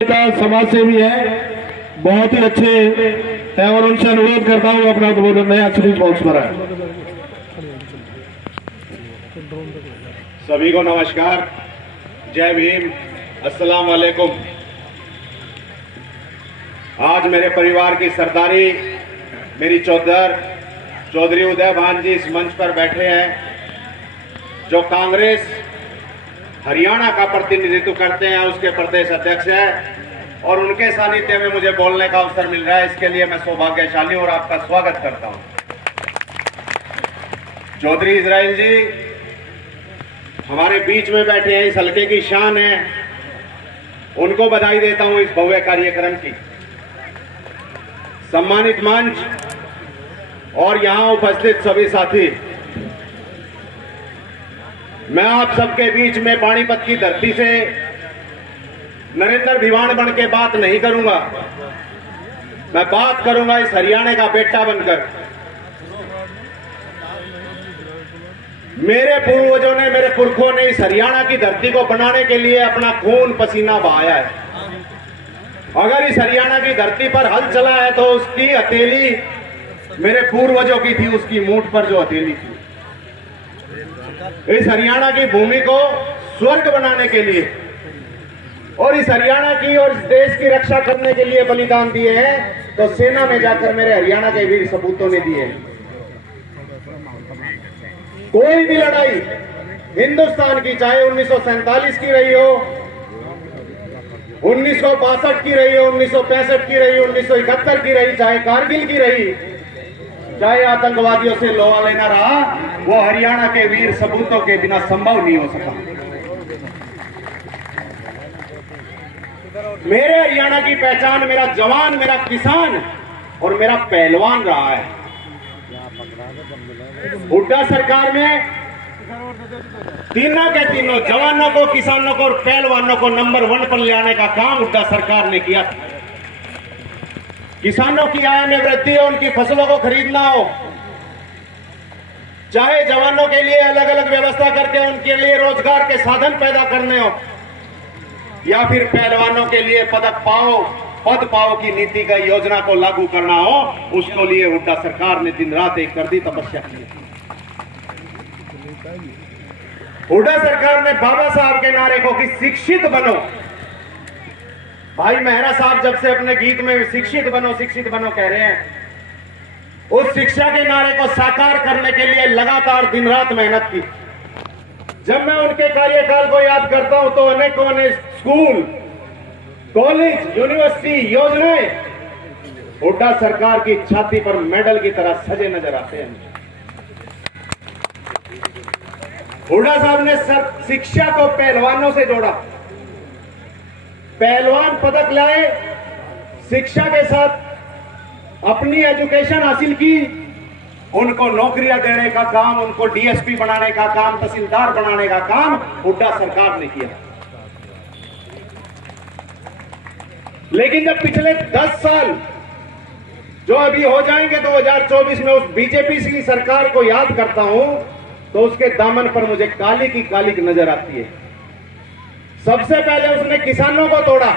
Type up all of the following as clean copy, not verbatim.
समाज सेवी है, बहुत ही अच्छे हैं और उनसे अनुरोध करता हूँ अपना उद्बोधन नया एक्सपीरियंस बॉक्स पर है। सभी को नमस्कार, जय भीम, अस्सलाम वालेकुम। आज मेरे परिवार की सरदारी मेरी चौधरी उदय भान जी इस मंच पर बैठे हैं, जो कांग्रेस हरियाणा का प्रतिनिधित्व करते हैं, उसके प्रदेश अध्यक्ष हैं और उनके सानिध्य में मुझे बोलने का अवसर मिल रहा है। इसके लिए मैं सौभाग्यशाली और आपका स्वागत करता हूं। चौधरी इजराइल जी हमारे बीच में बैठे हैं, इस हल्के की शान है, उनको बधाई देता हूं इस भव्य कार्यक्रम की। सम्मानित मंच और यहां उपस्थित सभी साथी, मैं आप सबके बीच में पानीपत की धरती से नरेंद्र भिवाण बन के बात नहीं करूंगा, मैं बात करूंगा इस हरियाणा का बेटा बनकर। मेरे पूर्वजों ने, मेरे पुरखों ने इस हरियाणा की धरती को बनाने के लिए अपना खून पसीना बहाया है। अगर इस हरियाणा की धरती पर हल चला है तो उसकी हथेली मेरे पूर्वजों की थी, उसकी मूठ पर जो हथेली थी। इस हरियाणा की भूमि को स्वर्ग बनाने के लिए और इस हरियाणा की और इस देश की रक्षा करने के लिए बलिदान दिए हैं, तो सेना में जाकर मेरे हरियाणा के वीर सपूतों ने दिए हैं। कोई भी लड़ाई हिंदुस्तान की, चाहे 1947 की रही हो, 1962 की रही हो, 1965 की रही, 1971 की रही, चाहे कारगिल की रही, चाहे आतंकवादियों से लोहा लेना रहा, वो हरियाणा के वीर सपूतों के बिना संभव नहीं हो सका। मेरे हरियाणा की पहचान मेरा जवान, मेरा किसान और मेरा पहलवान रहा है। हुड्डा सरकार में तीनों के तीनों जवानों को, किसानों को और पहलवानों को नंबर 1 पर ले आने का काम हुड्डा सरकार ने किया था। किसानों की आय में वृद्धि हो, उनकी फसलों को खरीदना हो, चाहे जवानों के लिए अलग अलग व्यवस्था करके उनके लिए रोजगार के साधन पैदा करने हो, या फिर पहलवानों के लिए पद पाओ की नीति का योजना को लागू करना हो, उसको लिए हुड्डा सरकार ने दिन रात एक कर दी, तपस्या की। हुड्डा सरकार ने बाबा साहब के नारे को कि शिक्षित बनो, भाई मेहरा साहब जब से अपने गीत में शिक्षित बनो कह रहे हैं, उस शिक्षा के नारे को साकार करने के लिए लगातार दिन रात मेहनत की। जब मैं उनके कार्यकाल को याद करता हूं तो अनेकों स्कूल, कॉलेज, यूनिवर्सिटी, योजनाएं हुड्डा सरकार की छाती पर मेडल की तरह सजे नजर आते हैं। हुड्डा साहब ने शिक्षा को पहलवानों से जोड़ा, पहलवान पदक लाए, शिक्षा के साथ अपनी एजुकेशन हासिल की, उनको नौकरियां देने का काम, उनको डीएसपी बनाने का काम, तहसीलदार बनाने का काम हुड्डा सरकार ने किया। लेकिन जब पिछले 10 साल जो अभी हो जाएंगे 2024 में उस बीजेपी की सरकार को याद करता हूं तो उसके दामन पर मुझे काली की काली नजर आती है। सबसे पहले उसने किसानों को तोड़ा,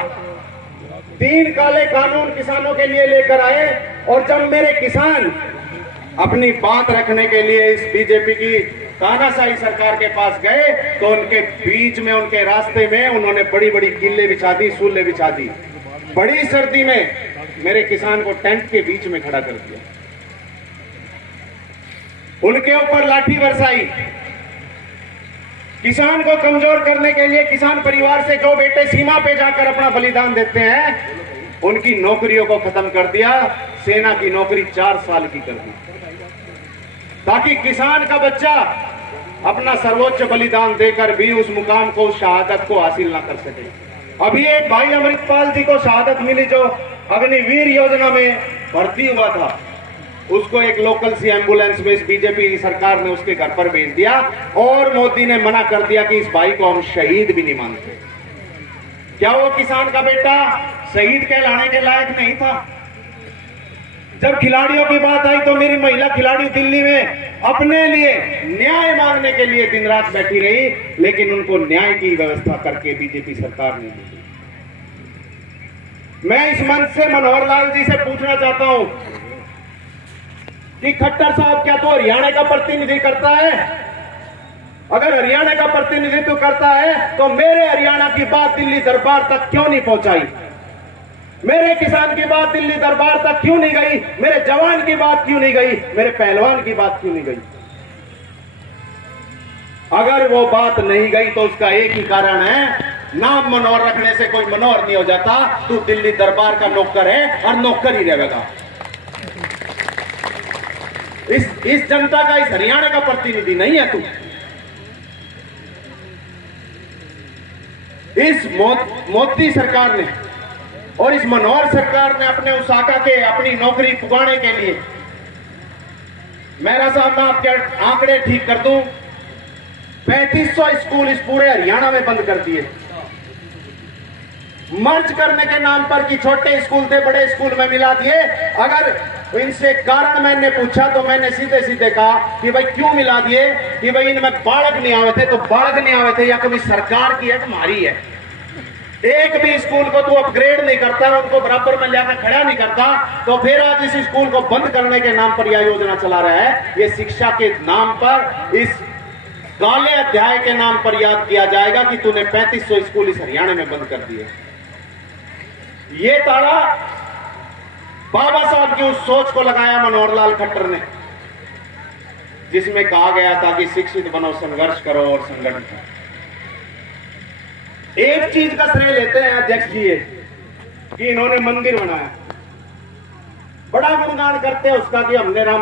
3 काले कानून किसानों के लिए लेकर आए, और जब मेरे किसान अपनी बात रखने के लिए इस बीजेपी की तानाशाही सरकार के पास गए तो उनके बीच में, उनके रास्ते में उन्होंने बड़ी बड़ी किले बिछा दी, सूले बिछा दी। बड़ी सर्दी में मेरे किसान को टेंट के बीच में खड़ा कर दिया, उनके ऊपर लाठी बरसाई। किसान को कमजोर करने के लिए, किसान परिवार से जो बेटे सीमा पे जाकर अपना बलिदान देते हैं, उनकी नौकरियों को खत्म कर दिया। सेना की नौकरी 4 साल की कर दी, ताकि किसान का बच्चा अपना सर्वोच्च बलिदान देकर भी उस मुकाम को, शहादत को हासिल ना कर सके। अभी एक भाई अमृतपाल जी को शहादत मिली, जो अग्निवीर योजना में भर्ती हुआ था, उसको एक लोकल सी एम्बुलेंस में इस बीजेपी की सरकार ने उसके घर पर भेज दिया और मोदी ने मना कर दिया कि इस भाई को हम शहीद भी नहीं मानते। क्या वो किसान का बेटा शहीद कहलाने के लायक नहीं था? जब खिलाड़ियों की बात आई तो मेरी महिला खिलाड़ी दिल्ली में अपने लिए न्याय मांगने के लिए दिन रात बैठी रही, लेकिन उनको न्याय की व्यवस्था करके बीजेपी सरकार ने दी। मैं इस मंच से मनोहर लाल जी से पूछना चाहता हूं कि खट्टर साहब क्या तो हरियाणा का प्रतिनिधि करता है? अगर हरियाणा का प्रतिनिधित्व करता है तो मेरे हरियाणा की बात दिल्ली दरबार तक क्यों नहीं पहुंचाई? मेरे किसान की बात दिल्ली दरबार तक क्यों नहीं गई? मेरे जवान की बात क्यों नहीं गई? मेरे पहलवान की बात क्यों नहीं गई? अगर वो बात नहीं गई तो उसका एक ही कारण है, नाम मनोहर रखने से कोई मनोहर नहीं हो जाता। तू दिल्ली दरबार का नौकर है और नौकर ही रहेगा। इस जनता का, इस हरियाणा का प्रतिनिधि नहीं है तू। इस मोदी सरकार ने और इस मनोहर सरकार ने अपने उस आका के अपनी नौकरी पुगाने के लिए, मेरा साहब मैं आपके आंकड़े ठीक कर दूं, 3500 स्कूल इस पूरे हरियाणा में बंद कर दिए। मर्ज करने के नाम पर कि छोटे स्कूल थे बड़े स्कूल में मिला दिए। अगर इनसे कारण मैंने पूछा तो मैंने सीधे सीधे कहा कि भाई क्यों मिला दिए? कि भाई इनमें बालक नहीं आवे थे, तो बालक नहीं आवे थे या कभी सरकार की है तुम्हारी है। एक भी स्कूल को तू अपग्रेड नहीं करता, उनको बराबर में लाकर खड़ा नहीं करता, तो फिर आज इस स्कूल को बंद करने के नाम पर यह योजना चला रहा है। ये शिक्षा के नाम पर, इस काले अध्याय के नाम पर याद किया जाएगा कि तूने 3500 स्कूल इस हरियाणा में बंद कर दिए। ये ताला बाबा साहब की उस सोच को लगाया मनोहर लाल खट्टर ने, जिसमें कहा गया था कि शिक्षित बनो, संघर्ष करो और संगठन करो। एक चीज का श्रेय लेते हैं अध्यक्ष जी ये कि इन्होंने मंदिर बनाया, बड़ा गुणगान करते हैं उसका कि हमने राम